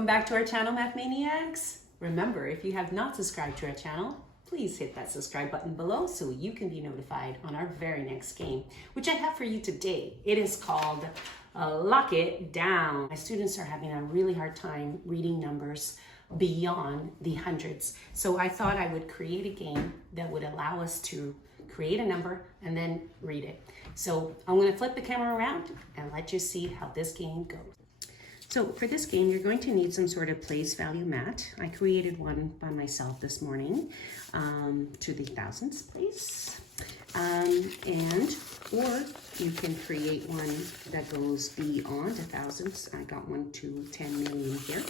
welcome back to our channel, Math Maniacs. Remember, if you have not subscribed to our channel, please hit that subscribe button below so you can be notified on our very next game, which I have for you today. It is called Lock It Down. My students are having a really hard time reading numbers beyond the hundreds. So I thought I would create a game that would allow us to create a number and then read it. So I'm going to flip the camera around and let you see how this game goes. So for this game, you're going to need some sort of place value mat. I created one by myself this morning to the thousands place. Or you can create one that goes beyond the thousands. I got one to 10 million here.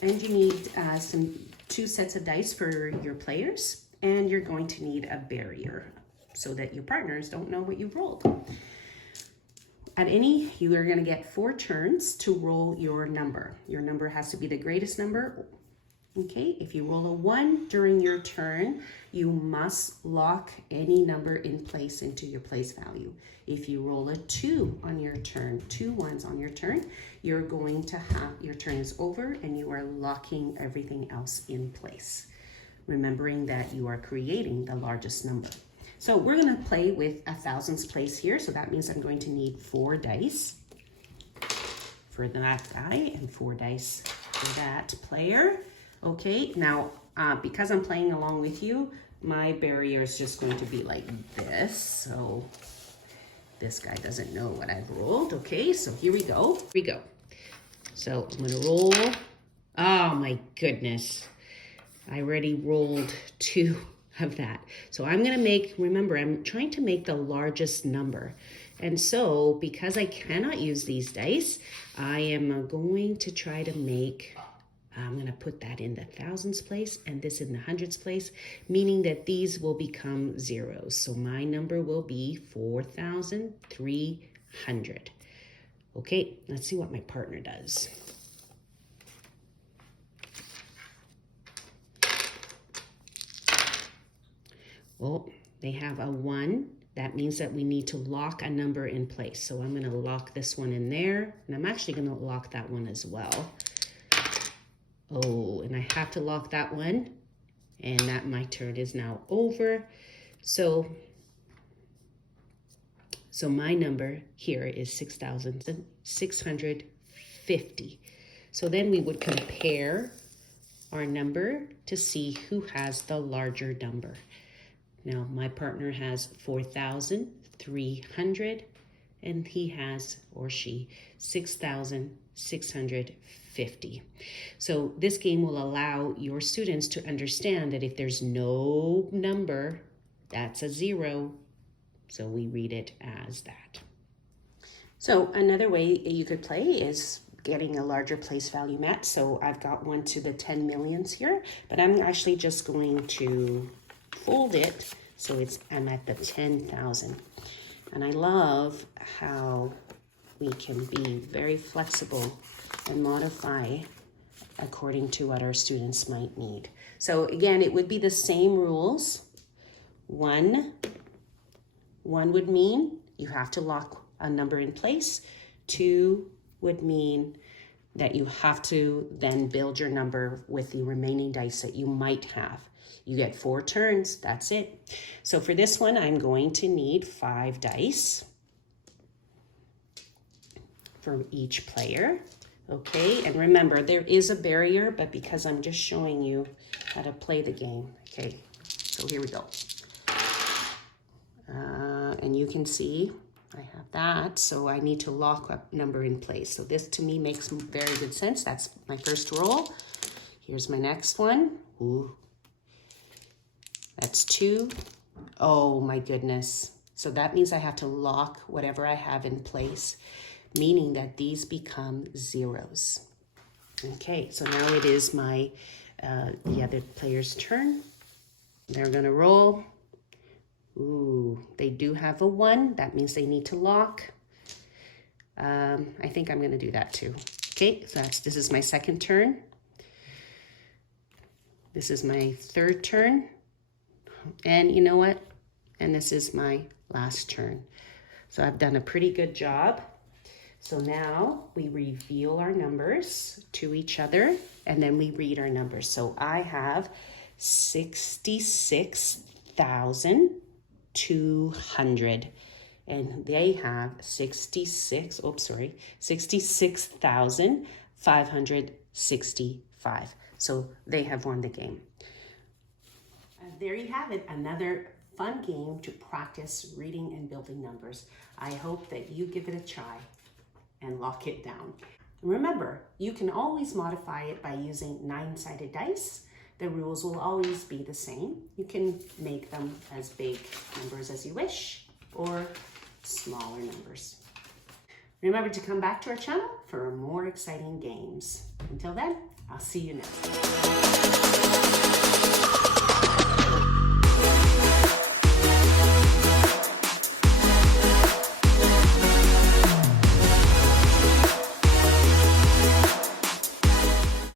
And you need two sets of dice for your players, and you're going to need a barrier so that your partners don't know what you've rolled. At any, you are going to get 4 turns to roll your number. Your number has to be the greatest number. Okay, if you roll a 1 during your turn, you must lock any number in place into your place value. If you roll a 2 on your turn, 2 ones on your turn, you're going to have, your turn is over and you are locking everything else in place. Remembering that you are creating the largest number. So we're going to play with a thousands place here. So that means I'm going to need 4 dice for that guy and 4 dice for that player. Okay, now because I'm playing along with you, my barrier is just going to be like this. So this guy doesn't know what I've rolled. Okay, so here we go. Here we go. So I'm going to roll. Oh my goodness. I already rolled 2 of that. So I'm going to make, remember, I'm trying to make the largest number. And so because I cannot use these dice, I am going to try to make, I'm going to put that in the thousands place and this in the hundreds place, meaning that these will become zeros. So my number will be 4,300. Okay, let's see what my partner does. Well, they have a 1. That means that we need to lock a number in place. So I'm going to lock this one in there. And I'm actually going to lock that one as well. Oh, and I have to lock that one. And that my turn is now over. So my number here is 6,650. So then we would compare our number to see who has the larger number. Now, my partner has 4,300 and he has, or she, 6,650. So this game will allow your students to understand that if there's no number, that's a 0. So we read it as that. So another way you could play is getting a larger place value mat. So I've got one to the 10 millions here, but I'm actually just going to fold it so I'm at the 10,000. And I love how we can be very flexible and modify according to what our students might need. So again, it would be the same rules. 1 would mean you have to lock a number in place. 2 would mean that you have to then build your number with the remaining dice that you might have. You get 4 turns, that's it. So for this one, I'm going to need 5 dice for each player. Okay, and remember, there is a barrier, but because I'm just showing you how to play the game. Okay, so here we go. And you can see I have that, so I need to lock a number in place. So this to me makes very good sense. That's my first roll. Here's my next one. Ooh. That's 2. Oh my goodness. So that means I have to lock whatever I have in place, meaning that these become zeros. Okay, so now it is my the other player's turn. They're gonna roll. Ooh, they do have a 1. That means they need to lock. I think I'm gonna do that too. Okay, so this is my second turn. This is my third turn. And you know what? And this is my last turn. So I've done a pretty good job. So now we reveal our numbers to each other and then we read our numbers. So I have 66,200 and they have 66,565. So they have won the game. There you have it, another fun game to practice reading and building numbers. I hope that you give it a try and lock it down. Remember, you can always modify it by using 9-sided dice. The rules will always be the same. You can make them as big numbers as you wish or smaller numbers. Remember to come back to our channel for more exciting games. Until then, I'll see you next time.